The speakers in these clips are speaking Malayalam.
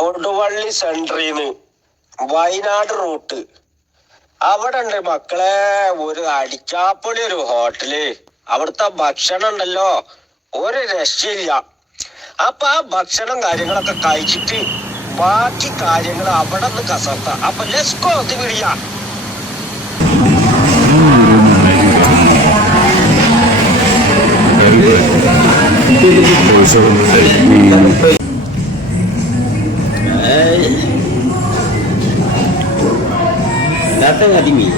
കൊടുവള്ളി സെൻട്രീന്ന് വയനാട് റൂട്ട്. അവിടെ ഉണ്ട് മക്കളെ ഒരു അടിച്ചാപ്പൊളി ഒരു ഹോട്ടൽ. അവിടുത്തെ ഭക്ഷണം ഉണ്ടല്ലോ ഒരു രക്ഷയില്ല. അപ്പൊ ആ ഭക്ഷണം കാര്യങ്ങളൊക്കെ കഴിച്ചിട്ട് ബാക്കി കാര്യങ്ങൾ അവിടെ നിന്ന് കസർത്ത. അപ്പൊ ലെസ്കോ അത് പിടിയാ Datang nggak dimi?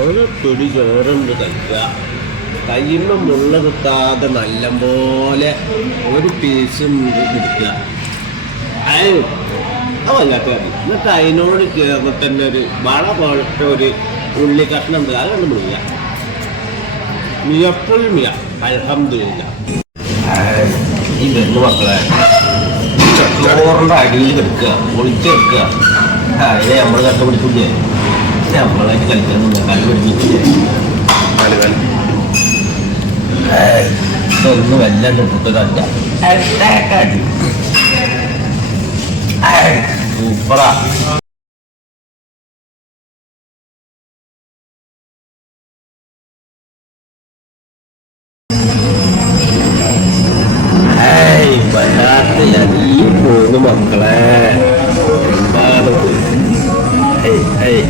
ഒരു തുടി ചോറുണ്ട് കഴിക്കുക കയ്യുമ്പം മുള്ള കുത്താതെ നല്ലപോലെ ഒരു പീസ് എടുക്കുക അയ്യോ അത് വല്ലാത്ത കറി എന്നിട്ട് അതിനോട് ചേർന്ന് തന്നെ ഒരു വള പോലത്തെ ഒരു ഉള്ളി കഷ്ണം ഉണ്ട് അത് കണ്ട് മുഴുക മിയപ്പോഴും മിയ അലഹമില്ല ഈ വെണ്ണു മക്കളെ ചോറിന്റെ അടിയിൽ കിടക്കുക ഒളിച്ച് കിടക്കുക അതിനെ നമ്മൾ കണ്ടുപിടിക്കില്ലേ നമ്മളായിട്ട് കളിക്കാൻ കളി പഠിപ്പിക്കില്ലേ ഇതൊന്ന് വല്ലാണ്ട് ഇട്ടിട്ടല്ല സൂപ്പറാ. വല്ലാത്ത ഈ മൂന്ന് മക്കളെ എന്താണ് ഏയ് ഏയ്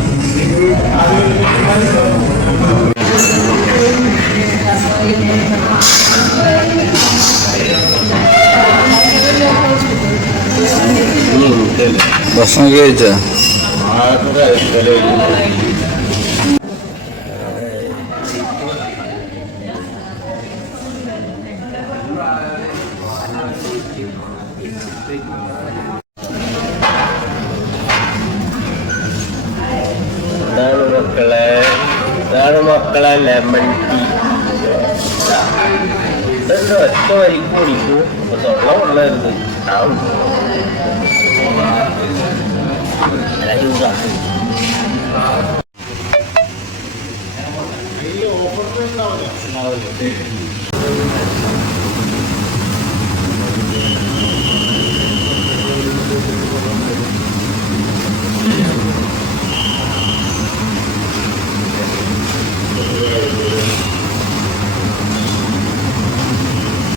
ഇനി എനിക്കല്ലേ ഭക്ഷണം കഴിച്ചാ ഇതാണ് മക്കളെ ഇതാണ് മക്കളെ ലെമൺ ടീ ഇതെന്താ? ഒറ്റ വരിക്ക് കുടിക്കൂ തൊള്ള കൊള്ളരുത് ആവും